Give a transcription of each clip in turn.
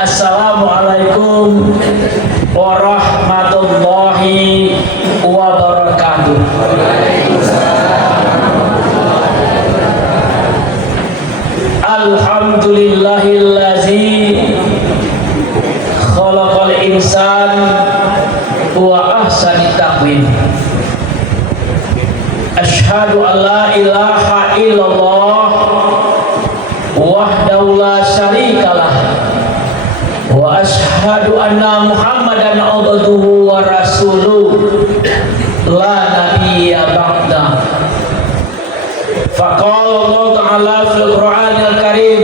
Assalamualaikum warahmatullahi wabarakatuh. Alhamdulillahillazi khalaqal insan wa ahsani taqwim. Asyhadu an la ilaha illallah wahdahu la syarikalah wa asyhadu anna Muhammadan abduhu wa rasuluh la nabiyya ba'da. Faqala Allah Ta'ala fil Qur'anil Karim,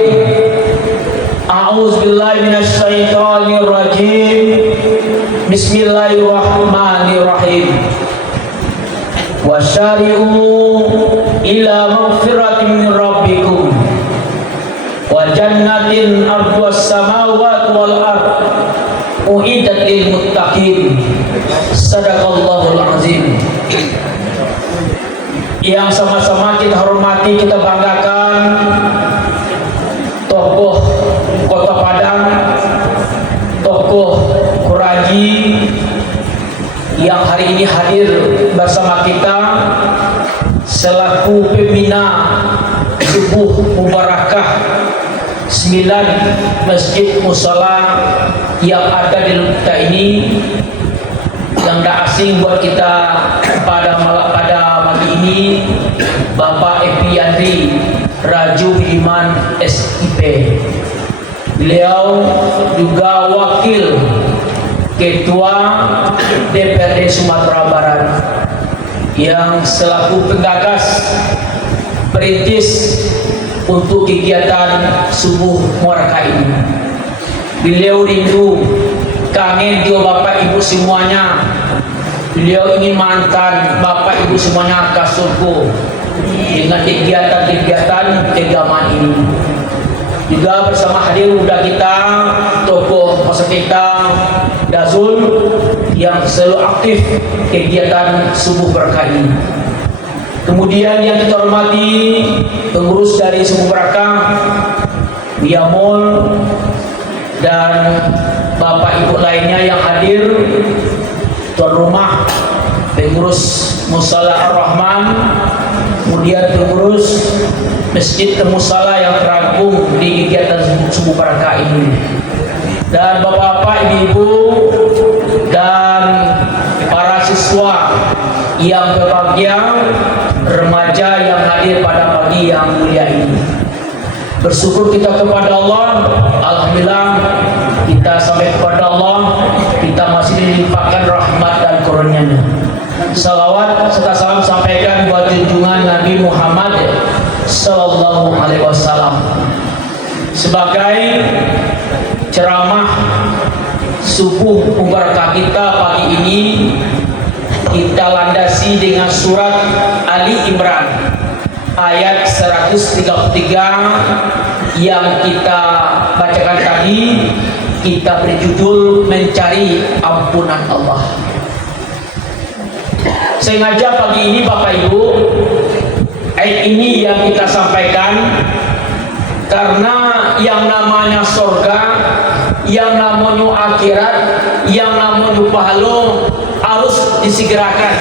a'udzu billahi minasy syaithanir rajim. Bismillahirrahmanirrahim. Wasyari'u ila maghfiratin min rabbikum wa jannatin arduha as-samawati wal ard uiddat lil muttaqin. Sadaqallahul azim. Yang sama-sama kita hormati, kita banggakan tokoh Kota Padang, tokoh Kuraji yang hari ini hadir bersama kita selaku pembina Subuh Mubarakah 9 masjid musala yang ada di Luta ini, yang tak asing buat kita pada pagi ini, Bapak Epi Yandri Raju Budiman SIP. Beliau juga wakil Ketua DPRD Sumatera Barat yang selaku penggagas perintis untuk kegiatan Subuh Mubarakah ini. Beliau rindu, kangen juga Bapak Ibu semuanya. Beliau ingin mantan Bapak Ibu semuanya ke surga dengan kegiatan-kegiatan keagamaan ini. Juga bersama hadir udah kita tokoh masa kita Dazul yang selalu aktif kegiatan Subuh Berkah ini. Kemudian yang kita hormati pengurus dari Subuh Berkah, Biamol, dan Bapak Ibu lainnya yang hadir, tuan rumah, pengurus Musala Ar-Rahman, kemudian pengurus Masjid Musala yang terangkum di kegiatan Subuh Berkah ini, dan bapak-bapak, ibu-ibu, dan para siswa yang berbahagia, remaja yang hadir pada pagi yang mulia ini. Bersyukur kita kepada Allah, alhamdulillah kita sampai kepada Allah, kita masih dilimpahkan rahmat dan karunia-Nya. Salawat serta salam sampaikan buat junjungan Nabi Muhammad sallallahu alaihi wasallam. Sebagai ceramah Subuh Mubarakah kita pagi ini, kita landasi dengan surat Ali Imran ayat 133 yang kita bacakan tadi. Kita berjudul mencari ampunan Allah. Sengaja pagi ini Bapak Ibu syair ini yang kita sampaikan karena yang namanya surga, yang namanya akhirat, yang namanya pahala harus disegerakan.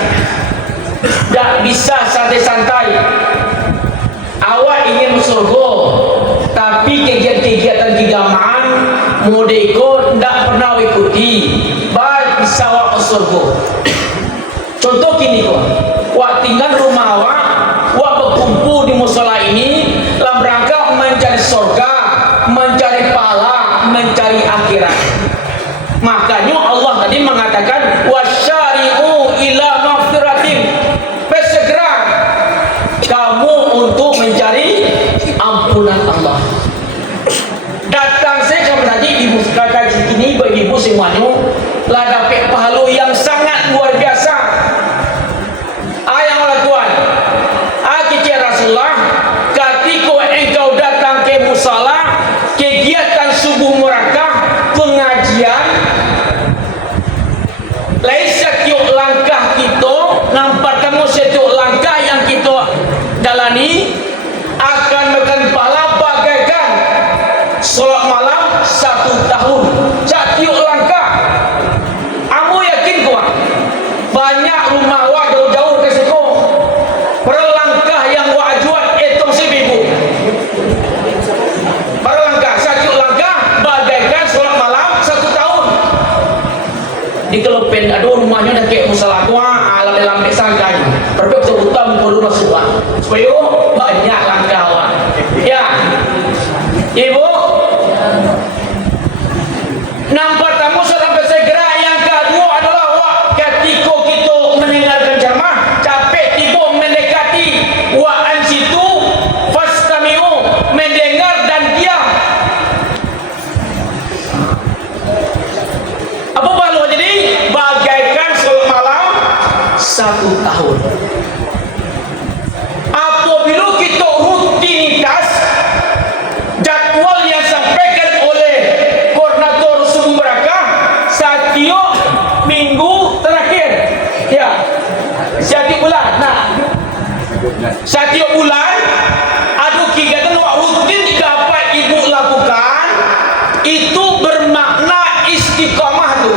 Tak bisa santai-santai. Awak ingin surga, tapi kegiatan-kegiatan keagamaan modeko tidak pernah ikuti, baik bisa awak ke surga. Contoh gini kok, wak tinggal rumah awak, wak berkumpul di musola ini dalam rangka mencari surga, mencari pahala, mencari akhirat. Makanya Allah tadi mengatakan wasyari'u ila maghfiratin, bersegera kamu untuk mencari ampunan Allah. Datang saya kepada tadi ibu kakak ini, ibu semuanya lah dapat pahala yang sangat luar biasa. Ayang lakukan akhirnya Rasulullah ketika engkau datang ke musala, kegiatan subuh murakah, pengajian, lain setiap langkah kita nampak kamu setiap langkah yang kita jalani akan makan pahala bagaikan solat malam 1 tahun. Setiap langkah kamu yakin kuat banyak rumah wak jauh-jauh ke situ, per langkah yang wak jual itu sebibu, per langkah setiap langkah bagaikan solat malam 1 tahun. Di kelopen aduh rumahnya dah kayak musalah tua alam dalam sangkai perfect sebutan perlu masuk supaya banyak langkah wak. Ya ibu nampak tamu sampai segera. Yang kedua adalah wak ketika kita mendengarkan ceramah capek tiba mendekati wa ansitu fastami'u, mendengar dan diam. Apa balu jadi bagaikan solat malam 1 tahun. Apabila kita rutinitas jadwal yang disampaikan oleh koordinator subuh berakah setiap minggu terakhir, ya setiap bulan, nah setiap bulan ada kegiatan rutin dapat ibu lakukan, itu bermakna istiqamah tu.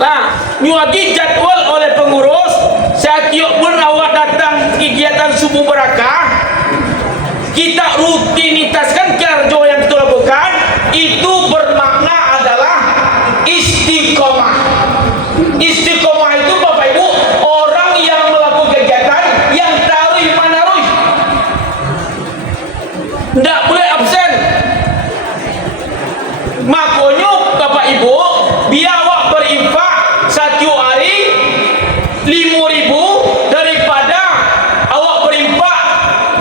Nah, nyuagi jadwal oleh pengurus setiap bulan awak datang kegiatan subuh berakah, kita rutinitaskan kerja yang kita lakukan, itu bermakna adalah istiqomah. Istiqomah itu Bapak Ibu orang yang melakukan kegiatan yang taruh manaruh, tidak boleh absen. Makanya Bapak Ibu biar awak berinfak satu hari 5.000 daripada awak berinfak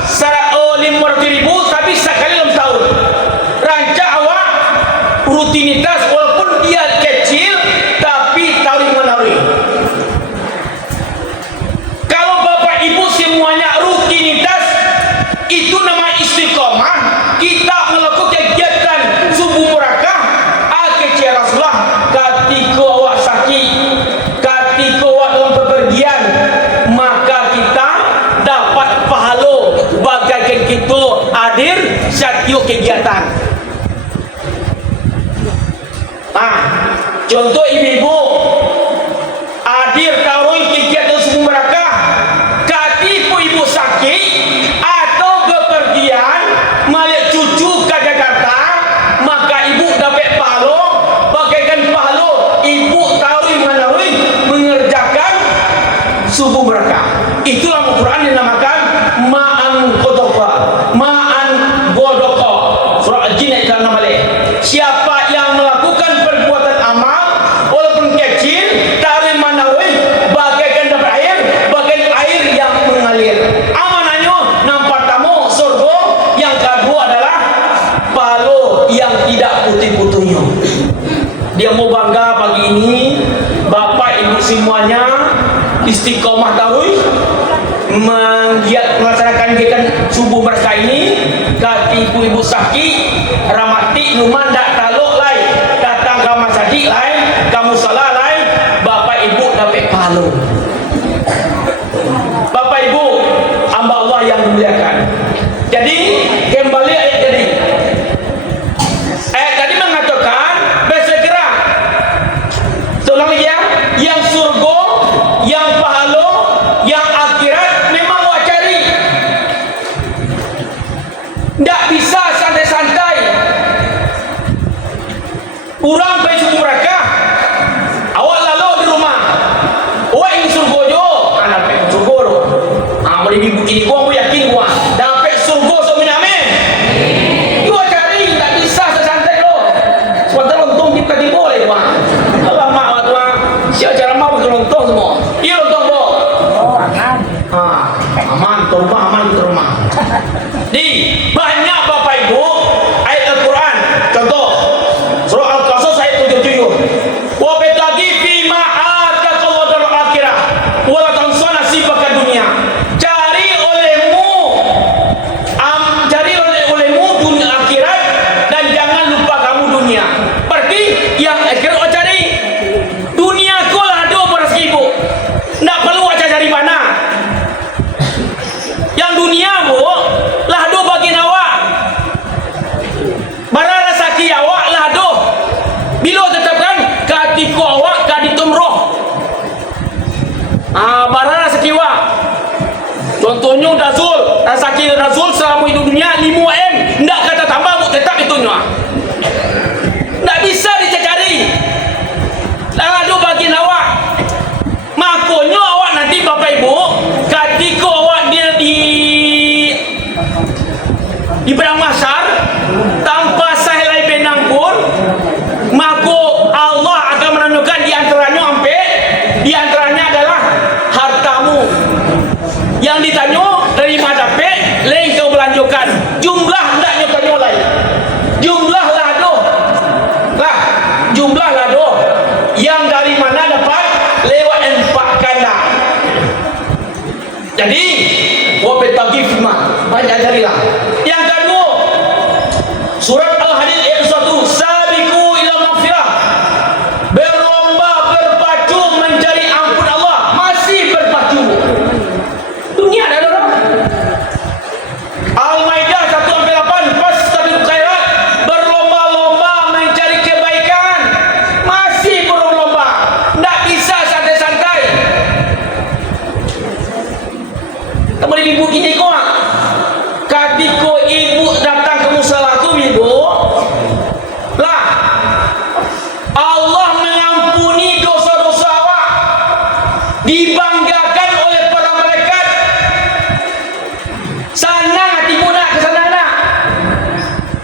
500.000 tapi sekali dalam tahun. Rancak awak rutinitas walaupun dia kecil tapi tarik menarik. Kalau Bapak Ibu semuanya rutinitas, itu nama istiqomah. Kita melakukan kegiatan subuh murakah akhirnya Rasulullah ketika awak sakit, ketika awak dalam bepergian, maka kita dapat pahala bagaikan kita hadir setiap kegiatan. Nah, contoh ibu-ibu hadir taruh kegiatan subuh berakah, ketika ibu sakit atau bepergian malik cucu ke Jakarta, maka ibu dapat pahala bagaikan pahala ibu taruh menaruh mengerjakan subuh berakah. Itulah Al-Quran dinamakan ma'an qodoka, ma'an godoka. Surah Al-Jin ayat 6. Siapa yang melakukan perbuatan amal walaupun kecil taruh menaruh bagaikan dapat air, bagaikan air yang mengalir. Amanannya nampak tamu surga. Yang kedua adalah pahala yang tidak putih-putihnya. Dia mau bangga pagi ini Bapak Ibu semuanya istiqomah taruh menggiat melaksanakan kegiatan subuh berakah ini. Kati ibu-ibu sakit ramati numan dak taluk lai, datang ke masjid lai, kamu salah lai, Bapak Ibu dapat pahala. Bapak Ibu pahala, yang akhirat memang awak cari. Tak bisa santai-santai. Orang pergi suku mereka, awak lalu di rumah. Awak ingin surga jo, anak pergi surga tu. Boleh begini gua yakin gua dapat surga so minamin. Gua cari, tak bisa santai lo. Sebab lontong kita di boleh gua. Allah mak tua, siapa cara mau pakai lontong semua. Iya lontong bo. Oh, aman. Aman, turma aman turma. Di banyak Bapak Ibu ayat Al-Quran. Contoh surah Al-Qasas ayat 77. Wa bitaqi fi ma ataqallahu darul akhirah wa la tansa nasibaka dunia. Cari olehmu dunia akhirat dan jangan lupa kamu dunia. Berarti yang akhirat awak cari. Dunia kau lah ada rezeki ibu. Tak perlu awak cari mana. Yang dunia bu lah do bagi awak. Barang rezeki awak lah do. Bila tetapkan ketika awak kaditum roh. Barang rezeki awak. Contohnya Razul, rezeki Razul selama hidup dunia 5M. Ndak kata tambah bu tetap itunya. Ndak bisa dicari. Lah do bagi awak. Makanya awak nanti Bapak Ibu ketika awak dia di perang mahsyar tanpa sahelai benang pun, maka Allah akan menentukan di antaranya adalah hartamu yang ditanya dari mana dapat lain kau belanjakan jumlah hendaknya tanya lain jumlah lado yang dari mana dapat lewat infakkan dah. Jadi wabetagi firman banyak carilah. Yang kedua surat Al-Hadid ayat 1, sabiqu ila maghfirah, berlomba berpacu mencari ampun Allah. Masih berpacu dunia ada orang. Al-Maidah 1-8, fastabiqul khairat, berlomba-lomba mencari kebaikan. Masih berlomba, tak bisa santai-santai. Tak boleh ibu gini kok. Ketika ibu datang ke musala tu ibu, lah Allah mengampuni dosa-dosa awak, dibanggakan oleh para malaikat. Senang hatimu nak ke sana nak.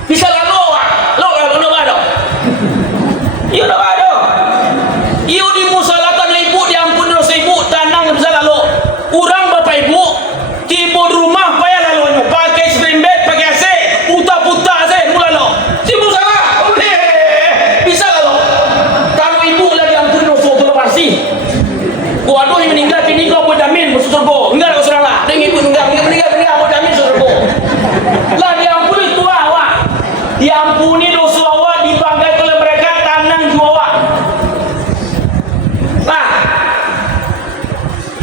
Bisa lalu awak, lo ada. Iya dah ada. Iu di musalakan ibu diampuni dosa ibu, tenang bisa lalu. Orang Bapak Ibu tiba di rumah payah lalunya, pakai spring bed, pakai AC, putar-putar AC mula lalu. Si musalah, bisa lalu. Kalau ibu lah diampuni dosa tu lepas sih. Gua aduh yang meninggal kini kau buat jamin masuk surga. Enggak ada saudara lah. Dengan ibu meninggal buat jamin masuk surga. Lah diampuni tu awak. Diampuni dosa awak, dibanggakan oleh mereka, tanang jiwa awak. Lah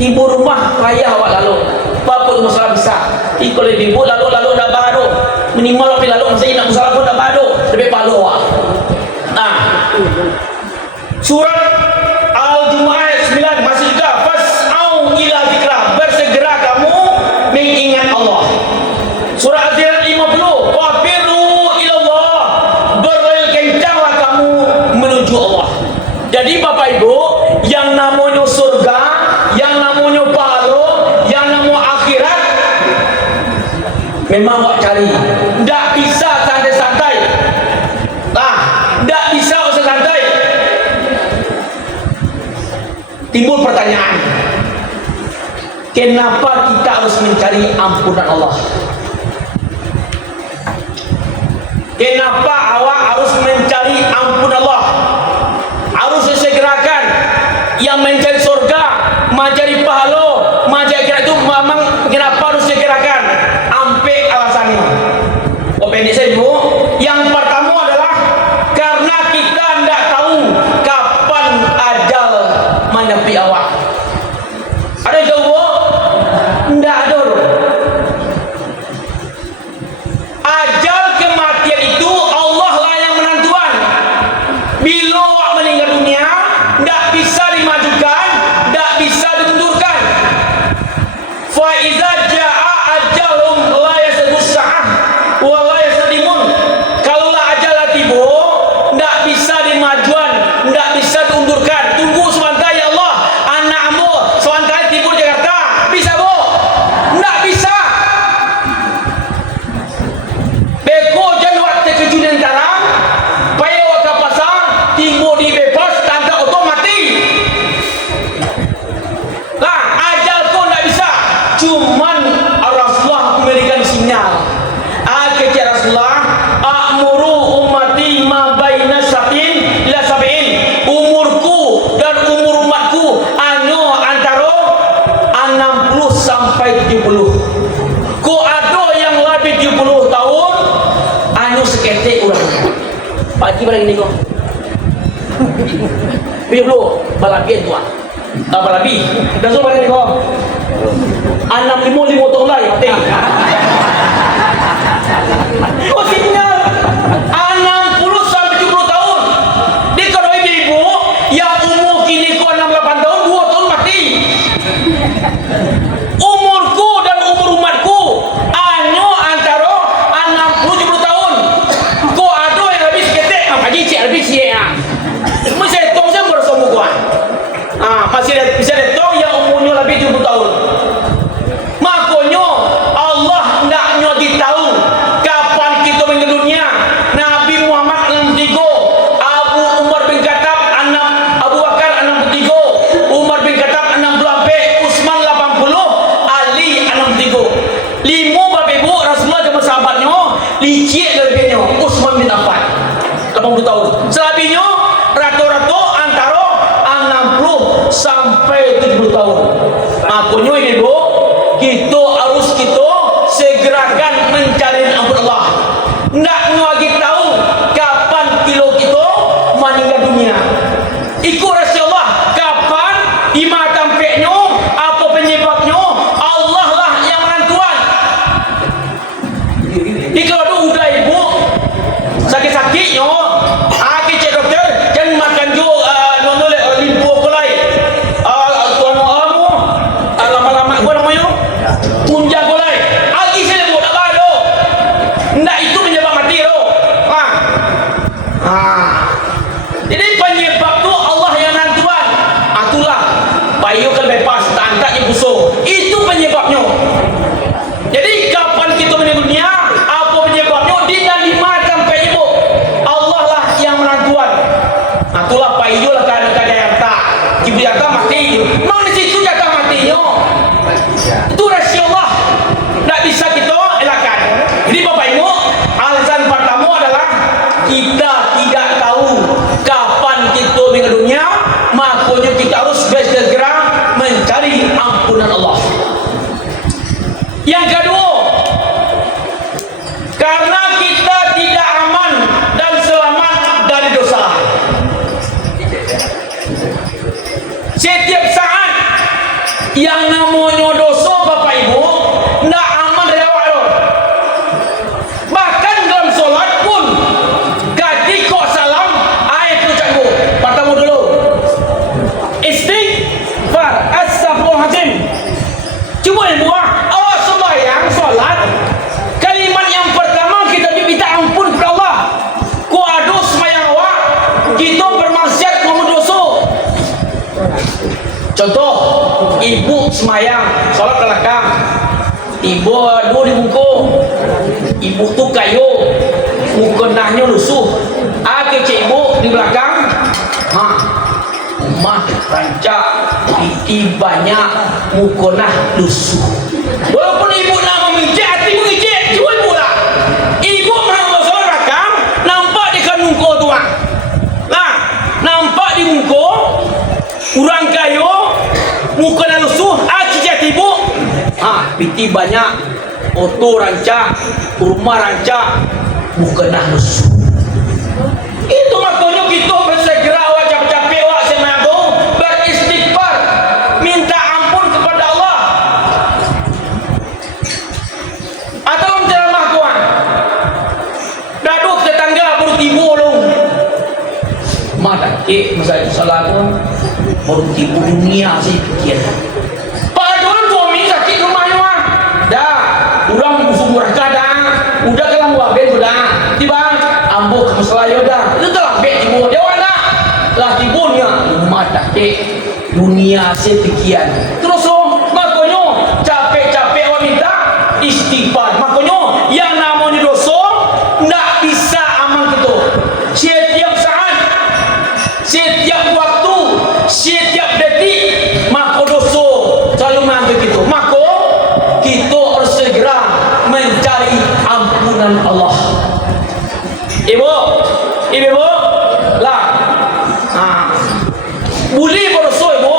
ibu rumah payah awak lalu. Apa masalah besar. Kalau ibu lalu dah baru. Minimal tapi lalu masa nak masalah pun dah baru. Lebih palu awak. Nah. Surat Al-Jumu'ah ayat 9 masih juga fas'au ila zikrah, bersegera kamu mengingat Allah. Surah Al-Ziyad 50 wafiru ila Allah, berlari kencanglah kamu menuju Allah. Jadi Bapak Ibu, yang namanya surga, yang namanya pahala, yang namanya akhirat memang awak cari. Tak bisa santai-santai. Tak bisa santai. Timbul pertanyaan, kenapa kita harus mencari ampunan Allah? Kenapa awak harus mencari ampun Allah? Harus disegerakan. Yang mencari surga, mencari pahala, mencari akhirat itu memang kenapa harus disegerakan? Ampe alasannya. Pendek saya ibu. Yang pertama adalah karena kita tidak tahu kapan ajal menepi awak. Ada jawab? Tidak ada. Ajal kematian itu Allah lah yang menentukan. Bila awak meninggal dunia, tidak bisa dimajukan, tidak bisa ditundurkan. cuman Rasulullah memberikan sinyal. Kata Rasulullah, amuru ummati ma baina sab'in ila sab'in. Umurku dan umur umatku antara 60 sampai 70. Ko ada yang lebih 70 tahun seketik orang. Pagi pada gini kok. Pilih dulu balabian tuan. Balabi. Dah suruh pada gini kok. 65 tahun lagi penting. Kau sinyal 60 sampai 70 tahun. Di kalau ibu yang umur kini kau 68 tahun, 2 tahun mati. Umurku dan umur umatku antara 60 70 tahun. Kau ada yang habis ketek, pagi cik habis ya. Masih ada tong saya baru sembuh kuat. Masih ada bisa ada tong yang umurnya lebih 70 tahun. Makanya Allah nak nyodi tahu kapan kita meninggal dunia. Nabi Muhammad 63, Abu Umar bin Khattab Abu Bakar 63, Umar bin Khattab 64, Utsman 80, Ali 63. 5 bapak ibu Rasulullah sama sahabatnya licik lebihnya. Utsman bin Affan 80 tahun. Selebihnya rata-rata antara 60 sampai 70 tahun. Makanya ibu kita harus segerakan mencari ampun Allah. Nak ngagi tahu kapan kilo kita meninggal dunia. Ikut Rasulullah kapan imam tampeknya apa penyebabnya Allah lah yang menentukan. Kalau tu udah ibu sakit-sakitnya cek doktor jangan makan jo limpo kolai tuan kamu lama-lama gua namanya punjang kolai lagi saya buat apa do ndak itu penyebab mati do jadi penyebab tu Allah yang nentukan. Itulah bayu kan bebas tantaknya busuk itu penyebabnya. Jadi kapan kita meninggal dunia apa penyebabnya dia di macam ibu Allah lah yang menentukan. Itulah bayu lah kadang-kadang yang tak ibu jatah mati memang di situ jatah matinya. Itu Rasulullah tak bisa kita elakkan. Jadi bapak ibu alasan pertama adalah kita tidak tahu kapan kita meninggal dunia. Makanya kita harus segera mencari ampunan Allah. Yang kedua, karena kita tidak aman dan selamat dari dosa. Setiap saat yang namanya dosa bapak ibu tidak aman dari awak loh. Bahkan dalam solat pun ketika salam ayat ucapku pertama dulu istighfar astagfirullahaladzim. Cuma ibu awak sembahyang solat kalimat yang pertama kita minta ampun kepada Allah. Ku adu sembahyang awak kita bermaksiat ngomong dosa. Contoh ibu semayang sholat ke belakang, ibu adu di muka, ibu tu kayu mukenahnya lusuh. Kecik ibu di belakang mah rancak piti banyak mukenah lusuh. Walaupun ibu nak memijak hati mengijik cuma ibu lah ibu mahu sholat belakang nampak di kan muka tuan nampak di muka kurang kayu mukenah lusuh. Kecik ibu piti banyak oto rancak rumah rancak mukenah lusuh. Itu makanya kita bersegera awak capek-capek awak semadu beristighfar minta ampun kepada Allah. Atau ceramah tuan daduh tetangga baru tibu lu mata masa itu salah tu baru tibu dunia sih pikir padahal suami sakit rumahnya dah urang sumur dah udah kelam waben udah tiba ambo kamu selayo dah itu telah bet tibu dia wana lah tibunya mata dunia sepikian terus makanya capek-capek awak minta istighfar. Makanya yang namanya dosa ndak bisa aman gitu. Setiap saat, setiap waktu, setiap detik maka dosa selalu menanti gitu. Maka kita harus segera mencari ampunan Allah. Ibu lah, boleh berdosa ibu.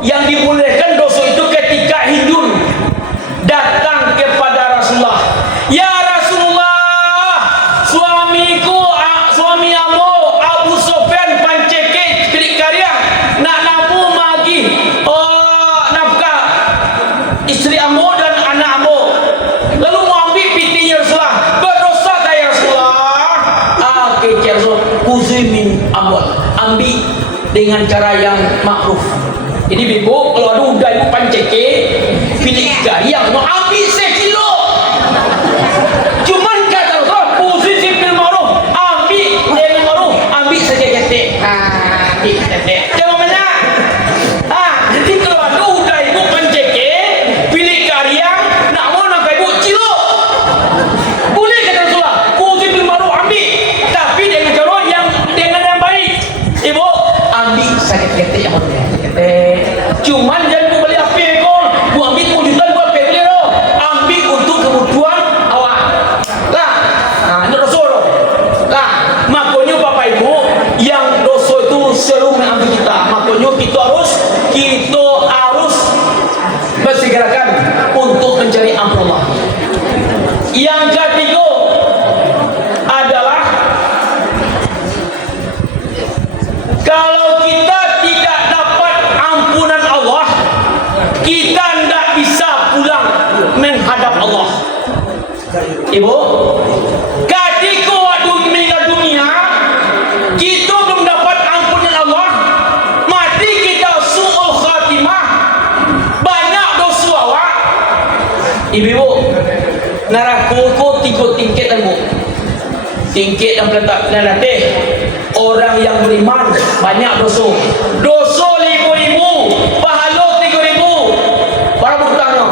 Yang dibolehkan dosa itu ketika Hindun datang kepada Rasulullah. Ya Rasulullah, suami amo Abu Sufyan pancekek pilih karya nak namu magi nafkah istri amo dan anak amo, lalu mau ambil pitinya Rasulullah. Berdosa tak ya Rasulullah? Kecil kuzimin amwal, ambil dengan cara yang makruf. Ini ibu kalau ada udah ibu panceke pilih karya mau ambil sekilo. Cuman kata Rasulullah posisi bil ma'ruf, ambil dengan ma'ruf, ambil saja ketek. Jangan mana? Jadi kalau ada udah ibu panceke pilih karya nak mau nak ibu cilo. Boleh kata Rasulullah, posisi bil ma'ruf ambil, tapi dengan cara yang baik. Ibu ambil saja ketek yang boleh. Cuman jangan beli apa kau, bu ambil wujudan buat apa boleh lo? Ambil untuk kebutuhan awak. Lah, ini dosa lo. Lah, makanya bapak ibu yang dosa itu selalu mengambil kita. Makanya kita harus bersegerakan untuk mencari ampun Allah. Yang ketiga adalah kalau kita tidak dapat ampunan Allah, kita tidak bisa pulang menghadap Allah. Ibu, ketika waktu meninggal dunia, kita belum dapat ampunan Allah, mati kita su'ul khatimah, banyak dosa awak. Ibu, neraka itu 3 tingkat bu. Tingkat yang letak nanti orang yang beriman banyak dosa. Dosa 5.000, pahala 3.000. Para bertanya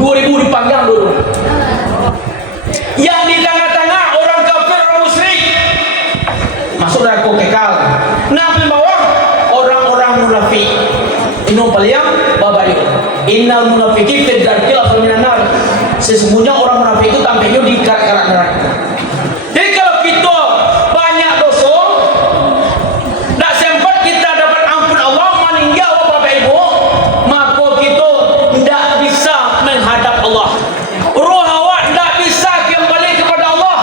2.000 dipanggang dulu. Yang di tengah-tengah orang kafir, orang musyrik masuk neraka kekal. Nah di bawah orang-orang munafik. Ini paling babayu. Innal munafiqin fi darkil asfali minan nar. Sesungguhnya orang munafik itu tampaknya di kerak-kerak neraka. Jadi kalau kita banyak dosa, tak sempat kita dapat ampun Allah, meninggal bapak ibu, maka kita tidak bisa menghadap Allah. Roh awak tidak bisa kembali kepada Allah.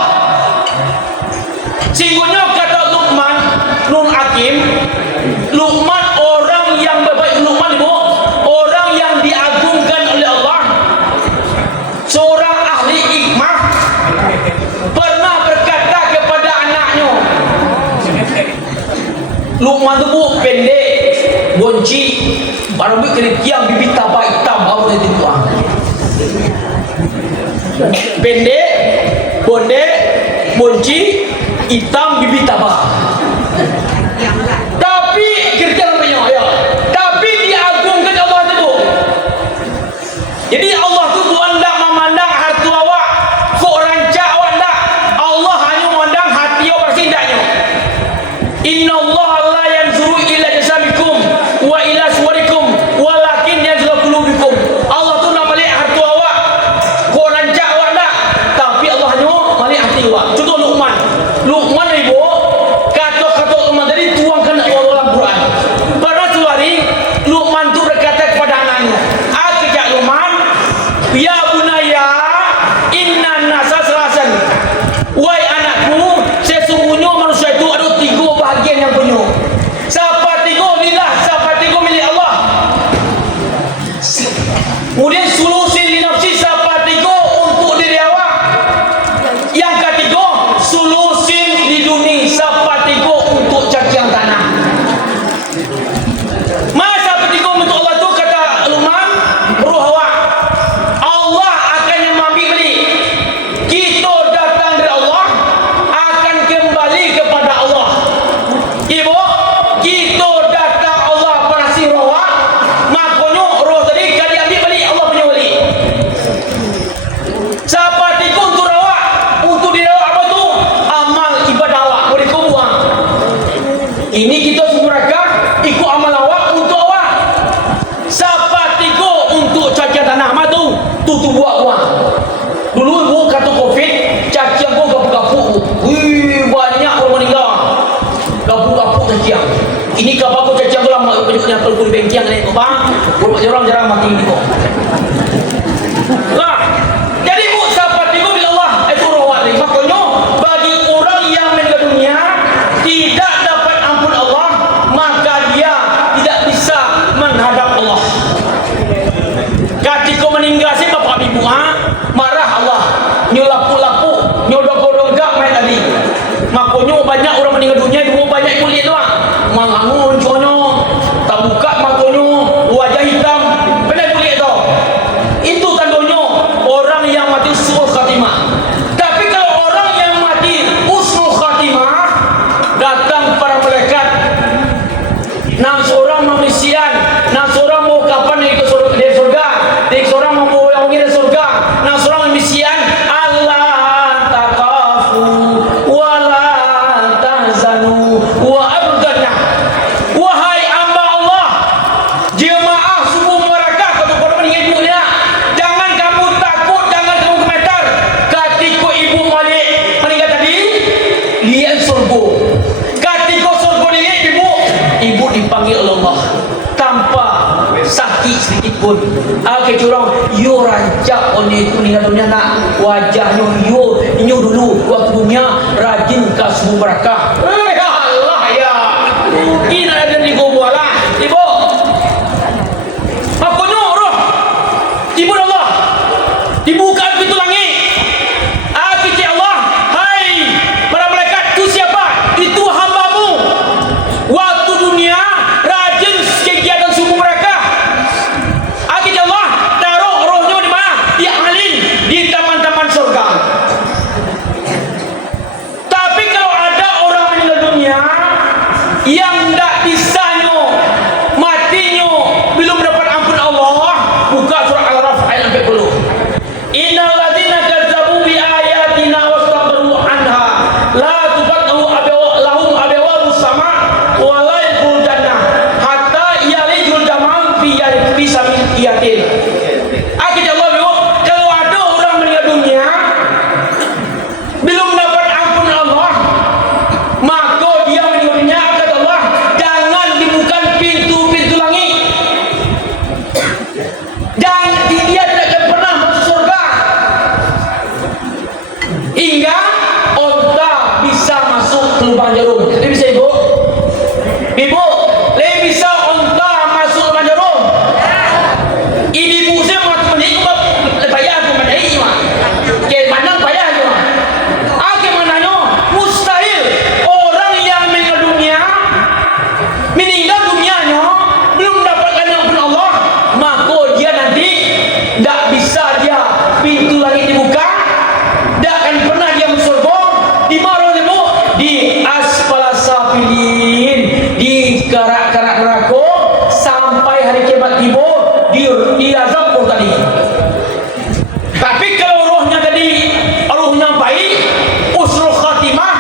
Sehingga kata Luqman Nun Hakim, Luqman orang yang bapak Luqman ibu, orang yang diagungkan oleh Allah, seorang ahli hikmah, pernah berkata kepada anaknya. Luqman tu bu pendek, bonci, baru bikin tiang bibit tabak hitam baru nanti tuang. Pendek, bonci, hitam bibit tabak. Tapi kerja namanya ya. Tapi diagungkan Allah tu bu. Jadi Allah tu bukan tak memandang harta awak, kok rancak awak tak. Allah hanya memandang hati awak sindaknya. Inna Allah la yanzuru ila jasamikum wa ila suwarikum walakin yanzuru qulubikum. Allah tu nak melihat harta awak, kok rancak awak tak. Tapi Allah hanya melihat hati awak. Contoh Luqman ibu, kata-kata Luqman tadi tuangkan dalam Quran. Pada suatu hari Luqman tu berkata kepada anaknya, "Akijak Luqman, ya bunaya, inna nasa selasan." Wahai anakku, sesungguhnya manusia itu ada 3 bahagian yang punya. Siapa 3 lillah, siapa 3 milik Allah. Kemudian sulusin li nafsi, siapa 3 untuk diri awak. Yang ketiga, sulusin di dunia, siapa 3 untuk cacian tanah. Masa petiga untuk Allah tu kata Luqman, roh awak. Allah akan yang mengambil balik. Kita datang dari Allah, akan kembali kepada Allah. Ibu, kita datang Allah pada si roh awak, makanya roh tadi kalau diambil balik Allah punya balik. tu buah-buah. Dulu ibu kata Covid, caci aku gapuk-gapuk. Wih, banyak orang meninggal. Gapuk-gapuk caci aku. Ini kapal aku caci aku lama penyakitnya kalau di bengkiang ni, bang. Orang jarang mati ni kok. Lah, jadi bu sahabat ibu bila Allah itu rawat ni. Makanya bagi orang yang meninggal dunia tidak dapat ampun Allah, maka dia tidak bisa menghadap Allah. Ketika meninggal si bapak ibu marah Allah, nyolapu-lapu, nyodok-kodok main tadi. Makanya banyak orang meninggal dunia dua banyak kulit doang. Mangangun conyo, tak buka matanya, wajah hitam, benar kulit tu. Itu tandanya orang yang mati husnul khatimah. Tapi kalau orang yang mati husnul khatimah, datang para malaikat, nang seorang manusia, nang seorang mau kapan dari surga, dari seorang mau yang dari surga, nang seorang manusia, Allah takafu, wala tahzanu, wa abdana. Wahai hamba Allah, jemaah subuh mereka kata pada meninggal dunia, jangan kamu takut, jangan kamu gemetar. Ketika ibu Malik meninggal tadi, lihat surga. Ketika surga lihat ibu dipanggil oleh Allah tanpa sakit sedikit pun. Ke curang, yo rancak oni itu meninggal dunia nak wajahnya yo dulu waktu dunia rajin ke subuh mereka. Ya Allah ya. Mungkin ada di kubur lah, ibu. Makanya roh ibu Allah dibuka pintu langit. Kata Allah, hai para malaikat, itu siapa? Itu hambamu. Waktu dunia rajin kegiatan subuh mereka. Kata Allah, taruh rohnya di mana? Di alin, di taman-taman surga. Tapi kalau ada orang meninggal dunia yang tidak bisanya matinya belum dapat ampun Allah, buka surah Al-Araf ayat 40. Innal ladzina kazzabu bi ayatina wastakbaru anha la tufatahu lahum abwabus sama wa la yadkhulul jannah hatta yalijul jamal fi sabil yatin. Akhirnya Allah bilang, kalau ada orang meninggal dunia belum dapat ampun Allah, maka dia meninggal dunia, kata Allah, jangan dibuka pintu-pintu langit. Jangan, dia tidak akan pernah masuk surga hingga onta bisa masuk ke lubang jarum. Dia bisa ibu? Ibu, lebih bisa onta masuk lubang jarum. Ibu saya mati menjadi payah aku menjadi cuma. Ke mana payah cuma. Aku menanya, mustahil orang yang meninggal dunianya belum dapatkan ampun Allah, maka dia nanti tidak bisa dia pintu langit dibuka, tidak akan pernah dia masuk surga. Di mana ibu? Di asfala safilin, di karak-karak neraka sampai hari kiamat ibu di azab pun tadi. Tapi kalau rohnya baik, husnul khatimah,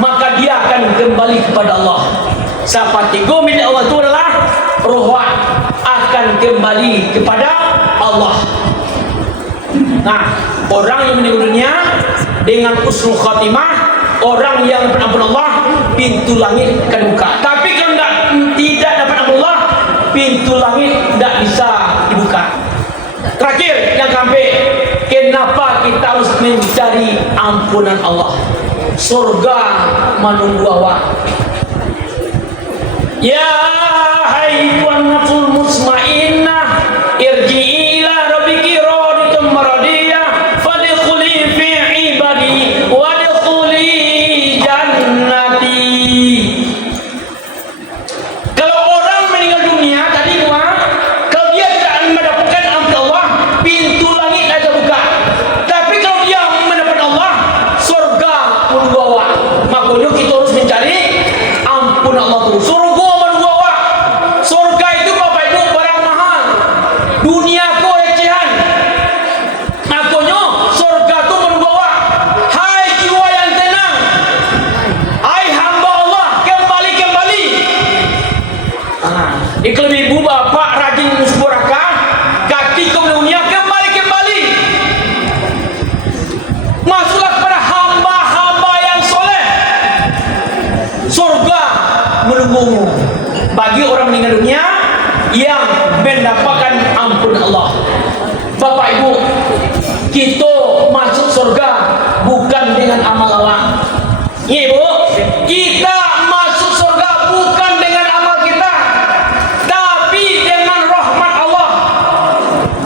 maka dia akan kembali kepada Allah. Siapa tiga milik Allah itu adalah roh akan kembali kepada Allah. Nah, orang yang meninggal dunia dengan husnul khatimah, orang yang dapat ampun Allah, pintu langit akan buka. Tapi kalau tidak dapat ampun Allah, pintu langit tidak bisa dibuka. Terakhir yang sampai, kenapa kita harus mencari ampunan Allah? Surga menunggu awak. Ya hai tuan nafsul mutmainnah, irji'i ila rabbiki radiyatan maradiyah, fadkhuli fi ibadi wadkhuli jannati. Kalau orang meninggal dunia tadi kalau dia tidak mendapatkan ampun Allah, pintu langit akan buka. Tapi kalau dia mendapat Allah, surga pun bawa. Makanya kita harus mencari ampun Allah terus. Surga itu Bapak kita masuk surga bukan dengan amal awak. Iya Bu, kita masuk surga bukan dengan amal kita, tapi dengan rahmat Allah.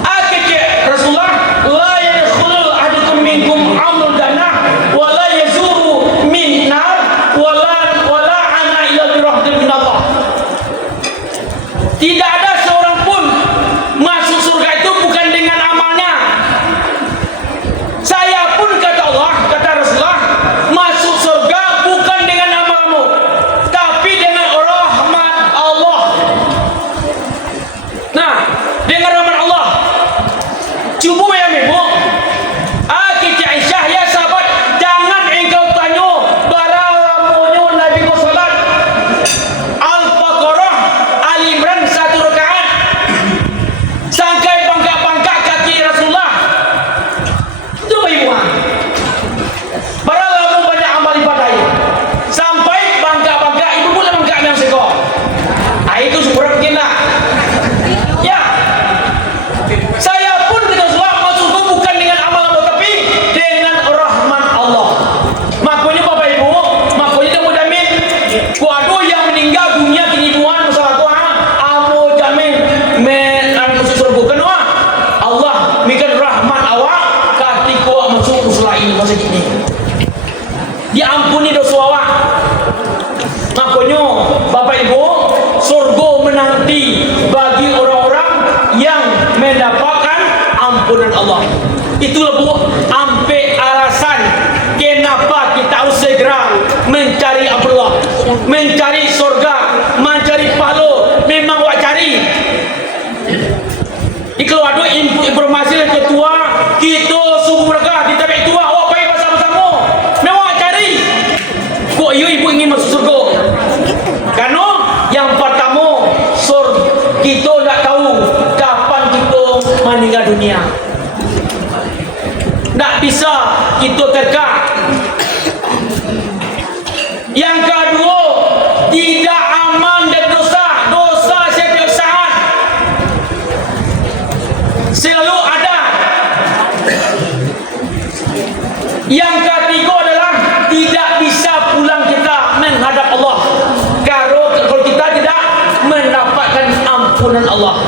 Akhirnya Rasulullah, la yadkhulul ahadukum minkum amrul jannah wa la yazuru min nar wa la ana illa bi rahmatin min Allah. Tidak ada seorang pun masuk surga itu bukan dengan amalnya. Saya pun kata Allah, kata Rasulullah, masuk surga bukan dengan amalmu, tapi dengan rahmat Allah. Nah, dengan rahmat Allah. Cuba ya Ibu, Akhi Aisyah, ya sahabat, jangan engkau tanya baramunyo Nabi ko salat Al-Baqarah, Al-Imran 1 rakaat sampai bangka-bangka kaki Rasulullah. Coba Ibu, baramunyo banyak amal ibadah itu sampai bangka-bangka Ibu pula bangka yang sekor. Itu syukur kita. Ya, saya pun kita semua masuk bukan dengan amal tapi dengan rahmat Allah. Makanya Bapak Ibu, makanya dia mau jamin kuadu yang meninggal dunia kini Tuhan masalah Tuhan amo jamin masuk surga kenapa Allah mikir rahmat awak ketika masuk musulain masa ini diampuni dosa awak. Makanya Bapak Ibu, surga menanti bagi orang-orang yang mendapatkan ampunan Allah. Itulah Bu, ampe alasan kenapa kita harus segera mencari Allah, mencari surga, mencari pahala. Memang wak cari. Kalau ada informasi yang ketua kita subuh mereka di tabi tua, awak baik bersama-sama. Memang wak cari. Kok ibu ingin masuk surga? Karena yang pertama, kita tak tahu kapan kita meninggal dunia. Tak bisa kita terka. Yang kedua, tidak aman dan dosa. Dosa setiap saat selalu ada. Yang ketiga adalah tidak bisa pulang kita menghadap Allah kalau kita tidak mendapatkan ampunan Allah.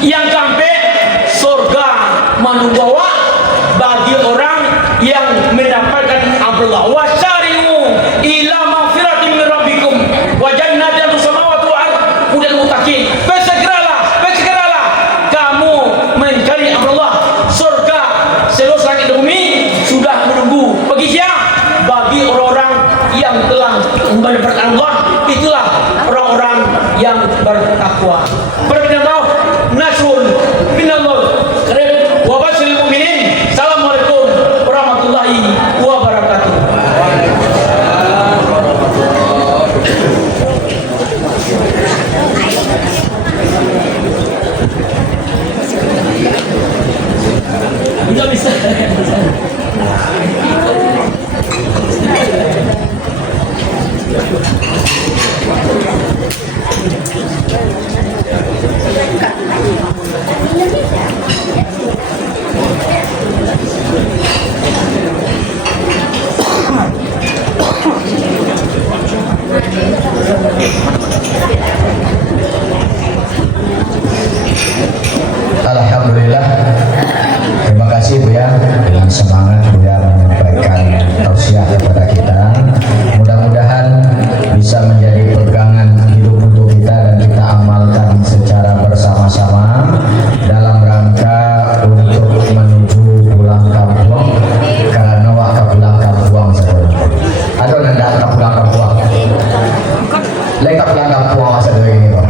Yang keempat, surga menunggu awak bagi orang yang mendapatkan ampunan Allah. Wasari'u ila maghfiratin min rabbikum wa jannatin samawati wal ardi hudal muttaqin. Bersegeralah kamu mencari ampunan Allah. Surga seluruh langit dan bumi sudah menunggu. Bagi siapa? Bagi orang-orang yang telah mendapatkan Allah. Itulah orang-orang yang bertakwa. Berkenaan nasrul minallah qarib wa basyiril mu'minin. Assalamualaikum warahmatullahi wabarakatuh. Tidak bisa. Alhamdulillah, terima kasih Bu ya, dengan semangat Bu ya menyampaikan tausiah kepada kita. Mudah-mudahan bisa menjadi pegangan hidup untuk kita dan kita amalkan secara bersama-sama dalam rangka untuk menuju pulang kampung. Karena waktu pulang kampung sebenarnya. Atau hendak pulang kampung. Lek pulang kampung sebenarnya.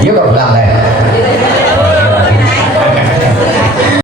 Yuk pulang leh.